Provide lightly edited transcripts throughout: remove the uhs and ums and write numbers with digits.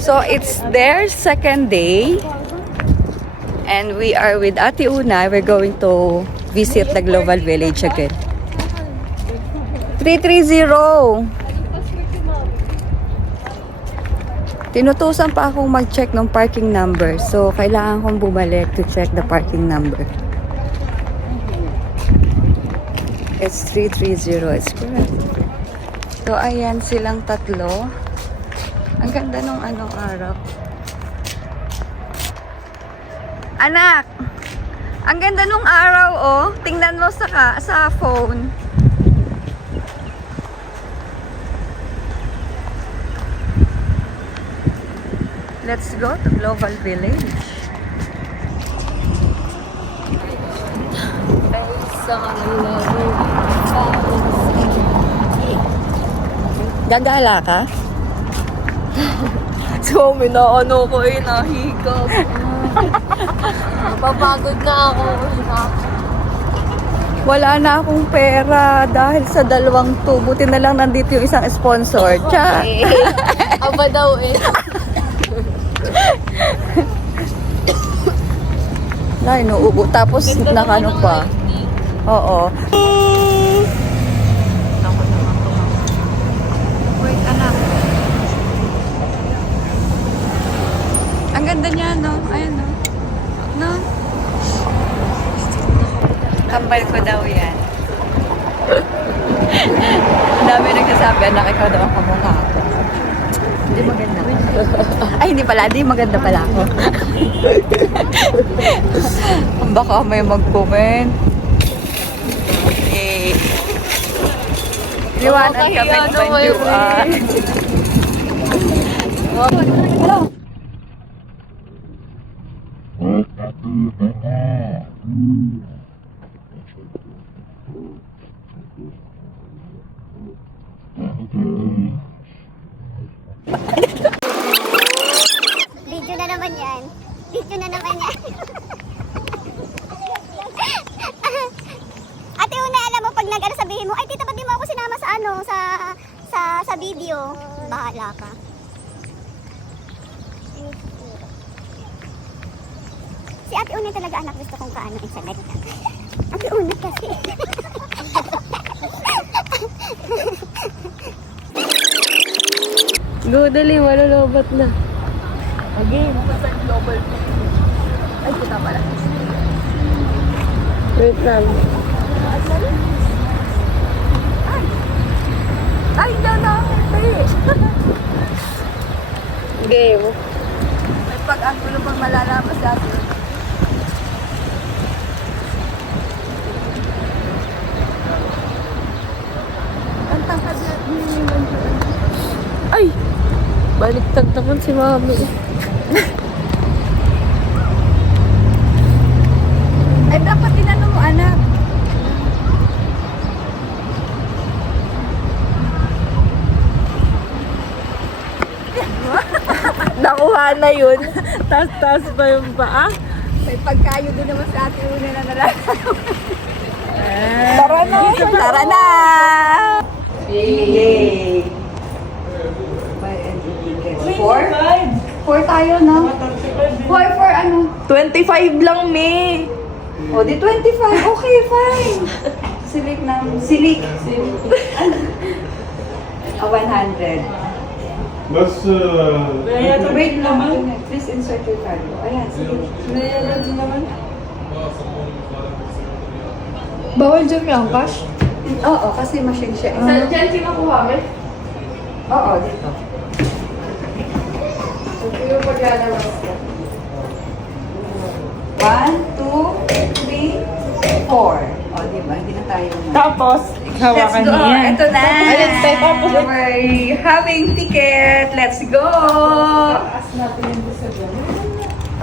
So it's their second day. And we are with Ate Una. We're going to visit the Global Village again. 330. Tinutusan pa akong mag-check ng parking number. So, kailangan kong bumalik to check the parking number. It's 330. It's correct. So, ayan silang tatlo. Ang ganda nung anong araw. Anak! Ang ganda nung araw, oh. Tingnan mo sa phone. Let's go to Global Village. Gagala ka? So, minaano ko nahikap. Napapagod na ako. Wala na akong pera dahil sa dalawang tubo. Buti na lang nandito yung isang sponsor. Tsa! Aba daw eh. Na, inuubo. Tapos nakano pa. Oo. Wait, anak. Ang ganda niya, no? Ayan, no? No? Kambal ko daw yan. Ang dami nagsasabi, anak, ikaw daw ang kamukha ko. Hindi maganda. Ay, hindi pala. Hindi maganda pala ako. Baka may mag-comment. Eh. Iniwanan kami ng banjuan. Hello. Video na naman yan. Video na naman yan. Ate Una, alam mo, pag nag-ano sabihin mo, ay tita, ba't di mo ako sinama sa ano, sa video? Bahala ka. Si Ate Una talaga anak gusto kong kaano sa ganito. Ate Una kasi. Go, dali, malolobat na. Again, sa Global Village. Ay, kita pala. Wait lang. Ay, dyan na. Game. May pag-angulo pang malalamas natin. Ang tangkad na. Ay! Baliktad naman si mami. Ay, dapat tinanong mo, anak. Nakuha na yun. Taas-taas pa yung paa. May pagkayo din naman sa ating una na nalalaman. Tara na! Tara na! Yay! Buy and tickets. Four tayo, no? Four for ano? 25 lang, me. O, di 25. Okay, fine. Silik na. Silik. O, 100. Mas, Wait lang. Please insert your card. Ayan, sige. Bawal dyan yung cash? Oo, kasi machine siya. Diyan si makuha, me? Oo, dito. Yung paglalabas ka. 1, 2, 3, 4. O, diba? Hindi na tayo. Tapos, Let's go. Ito na. Ayun, type up ulit. We're having ticket. Let's go.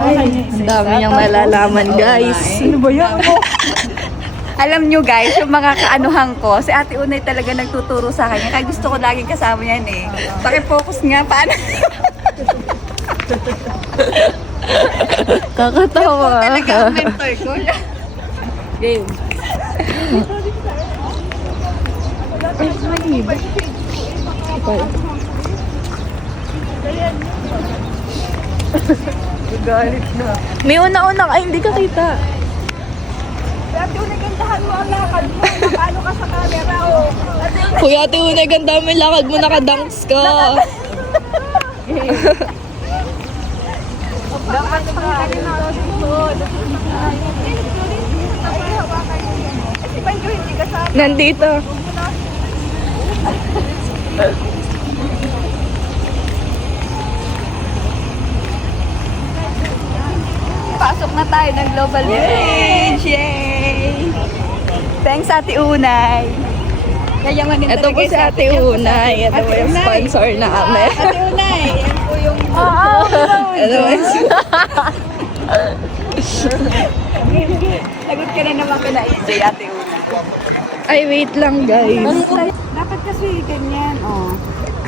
Ay, ang dami niyang nalalaman, guys. Ano ba yan? Alam nyo guys, yung mga kaanuhan ko, si Ate Unay talaga nagtuturo sa akin. Kaya gusto ko laging kasama yan eh. Paki-focus nga, paano? Kakatawa. Talaga ang mentor ko. Game. Ay, Galit na. May una-una ay hindi ka kita. Ate Unay, gandahan mo ang lakad mo. Paano ka sa camera, oh. Kuya Ate Unay, ganda mo yung lakad mo, nakadunks ka. Dapat ka rin na susunod. Si Banjo, hindi ka sa Nandito. pasok na tayo ng Global Village. Yay! Thanks, Ate Unay. Kayamanin Ito po si Ate Unay. Ito po yung sponsor namin. Ate Unay, yan po yung... Ito po yung Lagot ka na naman kina EJ, Ate Unay. Ay, wait lang guys. Dapat kasi ganyan, oh.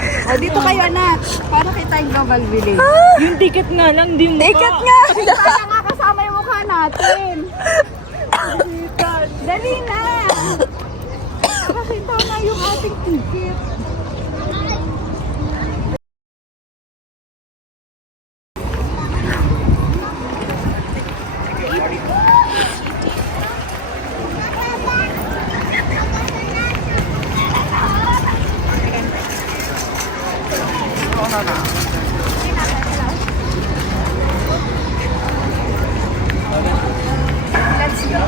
O, dito kayo, anak. Para kita yung Global Village. Yung ticket nga lang, di mo Ticket nga! Kaya nga kasama yung mukha natin. Dali na! Kasi tama yung ating ticket. Let's go!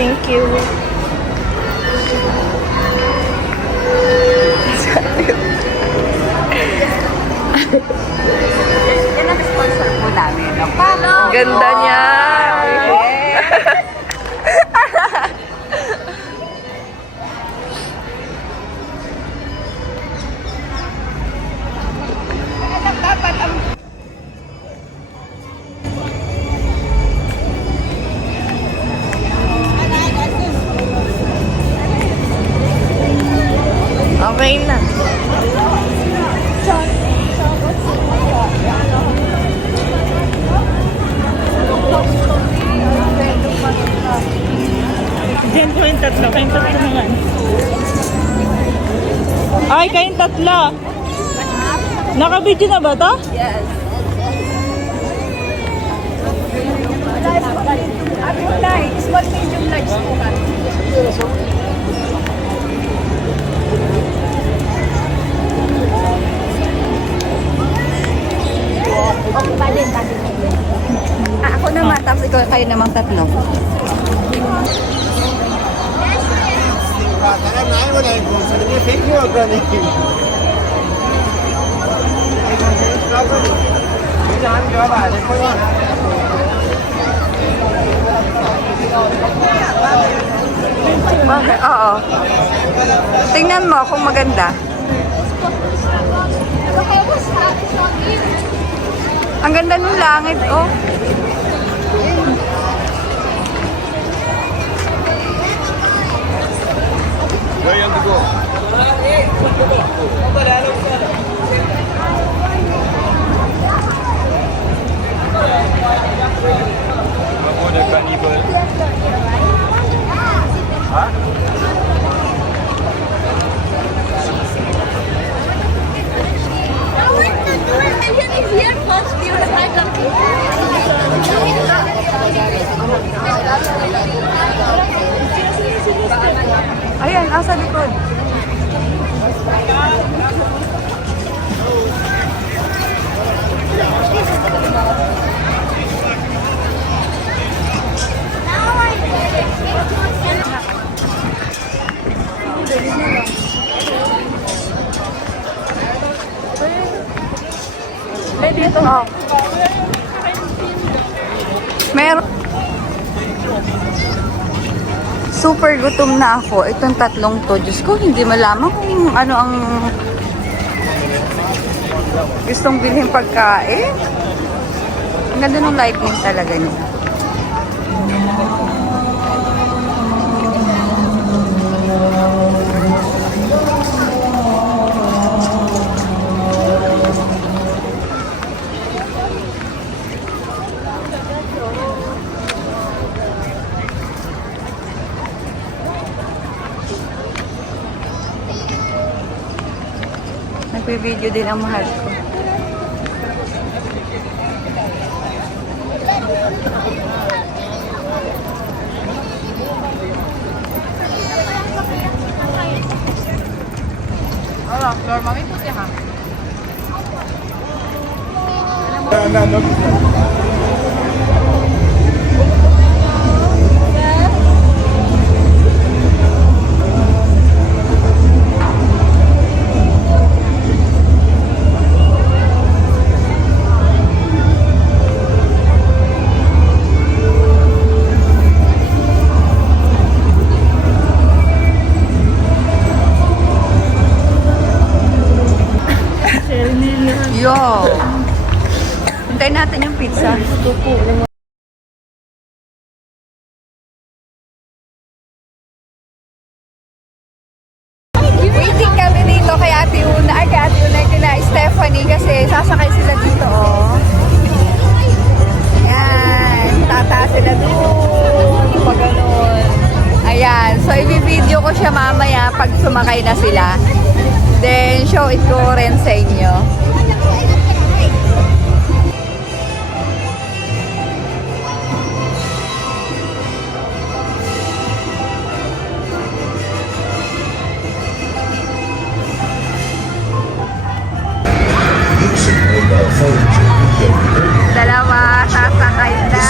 Thank you. Yan ang sponsor po namin. Palo! Ganda niya. Dapat ang... Okay na. Diyan po yung tatlo. Kayong tatlo naman. Ay, kayong tatlo. Naka-video na ba to? Yes. Ate Unay, small medium large po kami. Ako naman, tapos ikaw kayo namang tatlo. Okay, oo. Tingnan mo kung maganda. Ang ganda ng langit, oh. Ayan, asa likod. Dito. Oh. Meron. Super gutom na ako. Itong tatlong to. Diyos ko, hindi malaman kung ano ang gustong bilhin pagkain. Ang ganda ng lightning talaga niya. Nagpi-video din ang mahal ko. Yo! Hintayin natin yung pizza. Waiting kami dito kay Ate Una. Ay, kay Ate Una, kina Stephanie kasi sasakay sila dito, oh. Ayan. Tataas sila doon. Pag ganun. Ayan. So, i-video ko siya mamaya pag sumakay na sila. Then, show it ko rin sa inyo. Dalawa, sasakay na.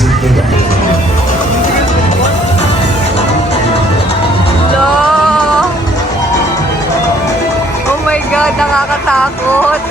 Hello! Oh my God, nakakatakot.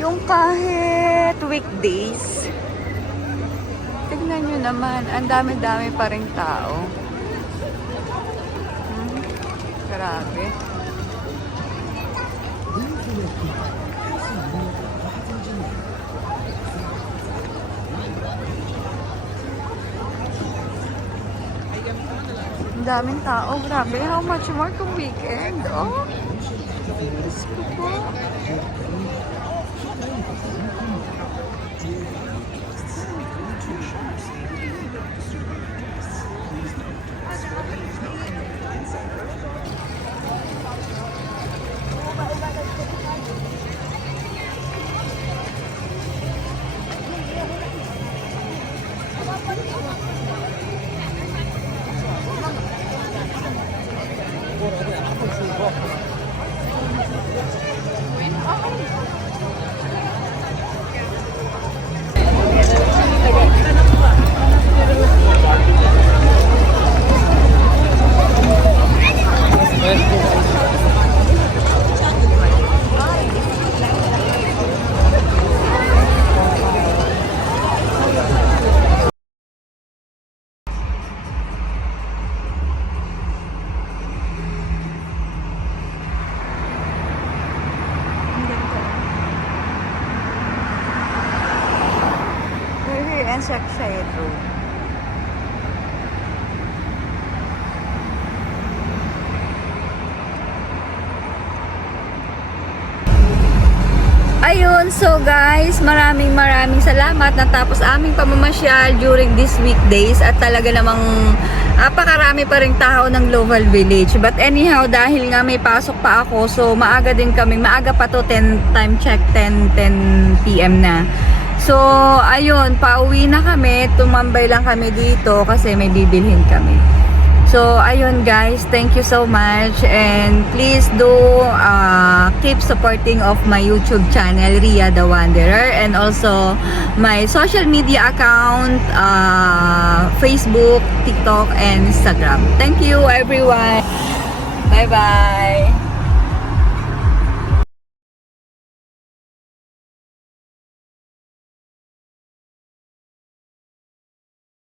Yung kahit weekdays, tignan nyo naman, ang dami-dami pa rin tao. Grabe. Ang daming tao, grabe. How much more kung weekend? Oh, Diyos ko po. Ang siya ito. Ayun, so guys, maraming salamat. Natapos aming pamamasyal during these weekdays at talaga namang napakarami pa ring tao ng Loval Village. But anyhow, dahil nga may pasok pa ako, so maaga din kami. Maaga pa to, 10 time check, 10 PM na. So, ayun, pauwi na kami. Tumambay lang kami dito kasi may bibilhin kami. So, ayun guys, thank you so much. And please do keep supporting of my YouTube channel, Ria the Wanderer. And also, my social media account, Facebook, TikTok, and Instagram. Thank you everyone. Bye-bye.